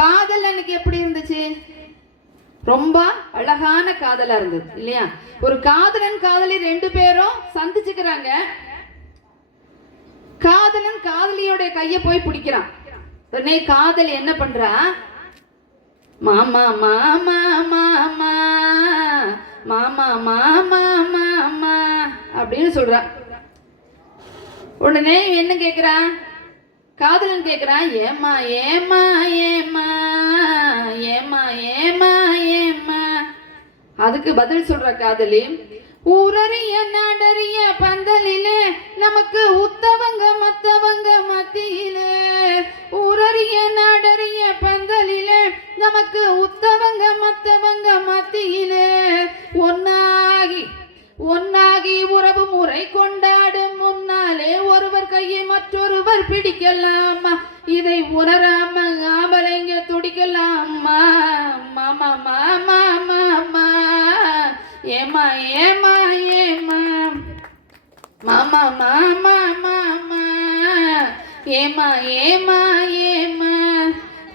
காதல் அன்னைக்கு எப்படி இருந்துச்சு? ரொம்ப அழகான காதலா இருந்தது இல்லையா? ஒரு காதலன் காதலி ரெண்டு பேரும் சந்திச்சுக்கிறாங்க. காதலன் காதலியோட கைய போய் பிடிக்கிறான். உடனே காதலி என்ன பண்றா? மாமா மாமா மாமா மாமா மாமா மாமா அப்படின்னு சொல்றா. உடனே என்ன கேக்குறான்? காதலன் கேக்குறான், ஏமா ஏமா ஏமா ஏமா ஏமா ஏமா. அதுக்கு பதில் சொல்ற காதலி, ஊரறிய நாடறிய பந்தலிலே நமக்கு உத்தவங்க மத்தவங்க மத்தியிலே, ஊரறிய நாடறிய பந்தலிலே நமக்கு உத்தவங்க மத்தவங்க மத்தியிலே, ஒன்னாகி ஒன்னாகி உறவு முறை கொண்டாடும் முன்னாலே ஒருவர் கையை மற்றொருவர் பிடிக்கலாமா, இதை உணராம ஆம்பளைங்க துடிக்கலாமா. மாமா மாமா மாமா ஏமா ஏமா ஏமா மாமா மாமா மாமா ஏமா ஏமா ஏமா.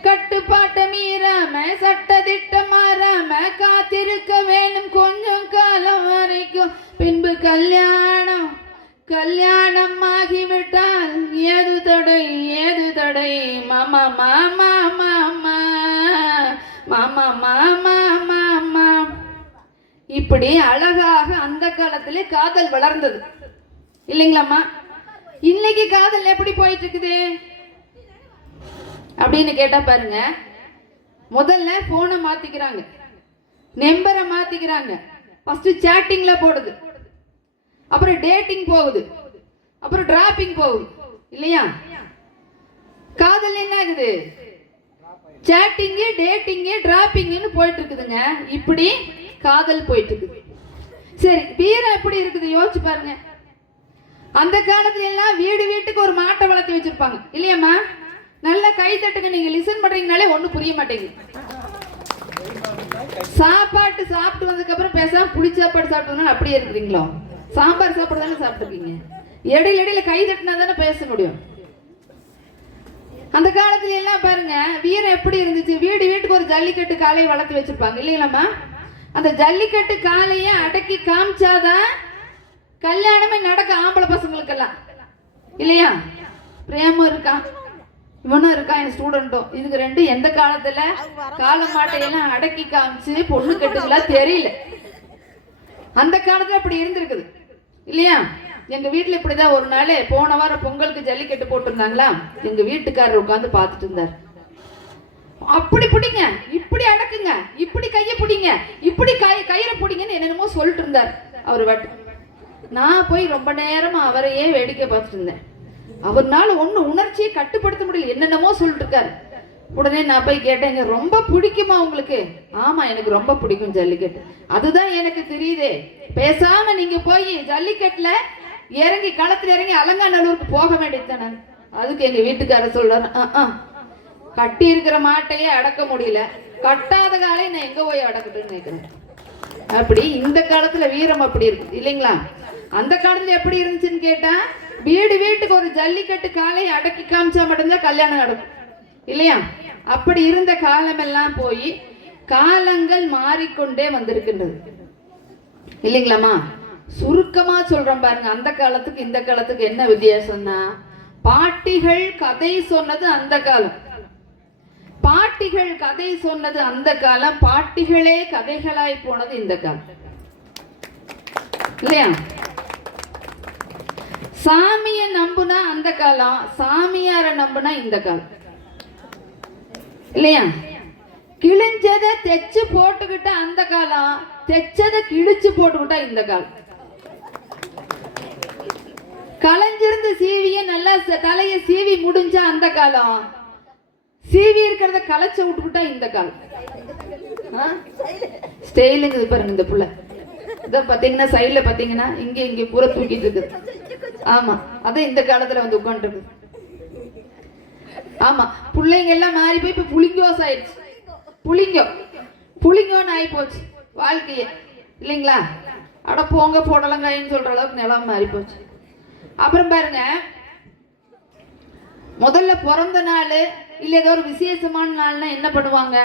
கட்டுப்பாட்ட மீறாம சட்டதிட்ட மாறாம காத்திருக்க வேணும் கொஞ்சம் காலம் வரைக்கும், பின்பு கல்யாணம் கல்யாணம் ஆகிவிட்டால் ஏது தடை ஏது தடை. மாமா மாமா மாமா மாமா மாமா மாமா. இப்படி அழகாக அந்த காலத்திலே காதல் வளர்ந்தது இல்லைங்களாம்மா? இன்னைக்கு காதல் எப்படி போயிட்டு இருக்குது அப்படின்னு கேட்டா பாருங்க, முதல்ல போனை மாத்திக்கிறாங்க, நம்பரை மாத்திக்கிறாங்க, ஃபர்ஸ்ட் சேட்டிங்ல போடுது, அப்புறம் டேட்டிங் போகுது, அப்புறம் டிராப்பிங் போகுது இல்லையா? காதல் என்ன ஆகுது? சேட்டிங் டேட்டிங் டிராப்பிங்னு போயிட்டு இருக்குதுங்க. இப்படி காதல் போயிட்டு இருக்குது. சரி, வீரம் எப்படி இருக்குது யோசிச்சு பாருங்க. அந்த காலத்துல எல்லாம் வீடு வீட்டுக்கு ஒரு மாட்டை வளர்த்து வச்சிருப்பாங்க இல்லையாம்மா? நல்ல கை தட்டுங்க, நீங்க லிசன் பண்றீங்கனாலே ஒண்ணு புரிய மாட்டேங்குது. சாப்பாட்டு சாப்பிட்டு வந்ததுக்கு அப்புறம் பேசாம புளி சாப்பாடு சாப்பிட்டு அப்படியே இருக்கிறீங்களோ? சாம்பார் சாப்பாடு தானே சாப்பிட்டுருக்கீங்க. இடையில இடையில கை தட்டினா தானே பேச முடியும். அந்த காலத்துல எல்லாம் பாருங்க வீரம் எப்படி இருந்துச்சு. வீடு வீட்டுக்கு ஒரு ஜல்லிக்கட்டு காளையை வளர்த்து வச்சிருப்பாங்க இல்லைங்களாம்மா? அந்த ஜல்லிக்கட்டு காளைய அடக்கி காமிச்சாதான் கல்யாணமே நடக்க ஆம்பளை பசங்களுக்கெல்லாம் இல்லையா? பிரேமம் இருக்கா, இவனும் இருக்கா, என் ஸ்டூடெண்ட்டும். இதுக்கு ரெண்டு எந்த காலத்துல கால மாட்டையெல்லாம் அடக்கி காமிச்சு பொண்ணு கட்டுக்கலாம் தெரியல. அந்த காலத்துல அப்படி இருந்திருக்குது இல்லையா? எங்க வீட்டுல இப்படிதான் ஒரு நாள் போன வாரம் பொங்கலுக்கு ஜல்லிக்கட்டு போட்டிருந்தாங்களா, எங்க வீட்டுக்காரர் உட்காந்து பார்த்துட்டு இருந்தார். அப்படி பிடிங்க, இப்படி அடக்குங்க, இப்படி கைய பிடிங்க, இப்படி கயிறை பிடிங்கன்னு என்னென்னமோ சொல்லிட்டு இருந்தார் அவர் வாட்டு. நான் போய் ரொம்ப நேரமா அவரையே வேடிக்கை பார்த்துட்டு இருந்தேன். அவர்னால ஒண்ணு உணர்ச்சியை கட்டுப்படுத்த முடியல, என்னென்னமோ சொல்லிட்டு இருக்காரு. உடனே நான் போய் கேட்டேங்க, ரொம்ப பிடிக்குமா உங்களுக்கு? ஆமா எனக்கு ரொம்ப பிடிக்கும் ஜல்லிக்கட்டு. அதுதான் எனக்கு தெரியுதே, பேசாம நீங்க போய் ஜல்லிக்கட்டுல இறங்கி களத்துல இறங்கி அலங்காநல்லூருக்கு போக வேண்டியது தானே. அதுக்கு எங்க வீட்டுக்காரர் சொல்றாரு, கட்டி இருக்கிற மாட்டையே அடக்க முடியல, கட்டாத காலையை நான் எங்க போய் அடக்கட்டுன்னு நினைக்கிறேன். அப்படி இந்த காலத்துல வீரம் அப்படி இருக்கு இல்லைங்களா? அந்த காலத்துல எப்படி இருந்துச்சுன்னு கேட்டா, வீடு வீட்டுக்கு ஒரு ஜல்லிக்கட்டு காலையை அடக்கி காமிச்சா மட்டும்தான் கல்யாணம் நடக்கும் இல்லையா? அப்படி இருந்த காலம் எல்லாம் போய் காலங்கள் மாறிக்கொண்டே வந்திருக்கின்றது இல்லைங்களாமா? சுருக்கமா சொல்றேன் பாருங்க, அந்த காலத்துக்கு இந்த காலத்துக்கு என்ன வித்தியாசம்னா, பாட்டிகள் கதை சொன்னது அந்த காலம், பாட்டிகள் கதை சொன்னது அந்த காலம், பாட்டிகளே கதைகளாய் போனது இந்த காலம் இல்லையா? சாமிய நம்புனா அந்த காலம், சாமியார நம்புனா இந்த காலம் இல்லையா? கிழிஞ்சதை தைச்சு போட்டுக்கிட்ட அந்த காலம், தைச்சதை கிழிச்சு போட்டுக்கிட்டா இந்த காலம். கலைஞ்சிருந்து சீவிய நல்லா தலைய சீவி முடிஞ்சா அந்த காலம், சீவி இருக்கிறத கலைச்ச விட்டுக்கிட்டா இந்த காலம். ஸ்டைலுங்குது பாருங்க இந்த புள்ள. இத பாத்தீங்கன்னா சைடுல பாத்தீங்கன்னா இங்க இங்க பூரா தூக்கிட்டு இருக்குது. ஆமா, அதான் இந்த காலத்துல வந்து உட்காந்துட்டு இருக்கு. ஆமா, பிள்ளைங்க எல்லாம் மாறி போய் இப்ப புளிங்கோஸ் ஆயிடுச்சு. புளிங்கோன்னு ஆகி போச்சு வாழ்க்கைய இல்லைங்களா? அட போங்க போடலங்காயின்னு சொல்ற அளவுக்கு நிலம் மாறி போச்சு. அப்புறம் பாருங்க, முதல்ல பிறந்த நாள் இல்ல ஏதோ ஒரு விசேஷமான நாள்னா என்ன பண்ணுவாங்க?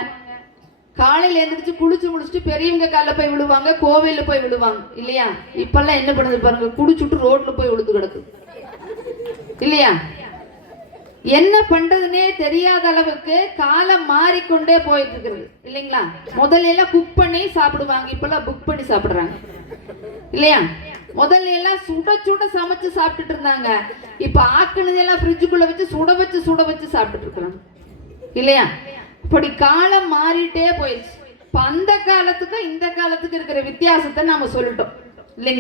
காலையில எழுந்திரிச்சு குளிச்சு முடிச்சுட்டு பெரியவங்க காலில் போய் விழுவாங்க, கோவில்ல போய் விழுவாங்க இல்லையா? இப்பெல்லாம் என்ன பண்ணுது பாருங்க, குடிச்சுட்டு ரோட்ல போய் விழுந்து கிடக்கு இல்லையா? என்ன பண்றதுன்னே தெரியாத அளவுக்கு காலம் மாறிக்கொண்டே போயிட்டு இருக்கிறது இல்லைங்களா? முதல்ல எல்லாம் குக் பண்ணி சாப்பிடுவாங்க, இப்பெல்லாம் புக் பண்ணி சாப்பிடுறாங்க இல்லையா? முதல்ல எல்லாம் சுட சுட சமைச்சு சாப்பிட்டுட்டு இருந்தாங்க, இப்ப ஆக்குனதெல்லாம் ஃப்ரிட்ஜுக்குள்ள வச்சு சுட வச்சு சாப்பிட்டுட்டு இருக்கிறாங்க இல்லையா? இப்படி காலம் மாறிட்டே போயிடுச்சு. இப்ப அந்த காலத்துக்கும் இந்த காலத்துக்கு இருக்கிற வித்தியாசத்தை நாம சொல்லிட்டோம் இல்லைங்களா?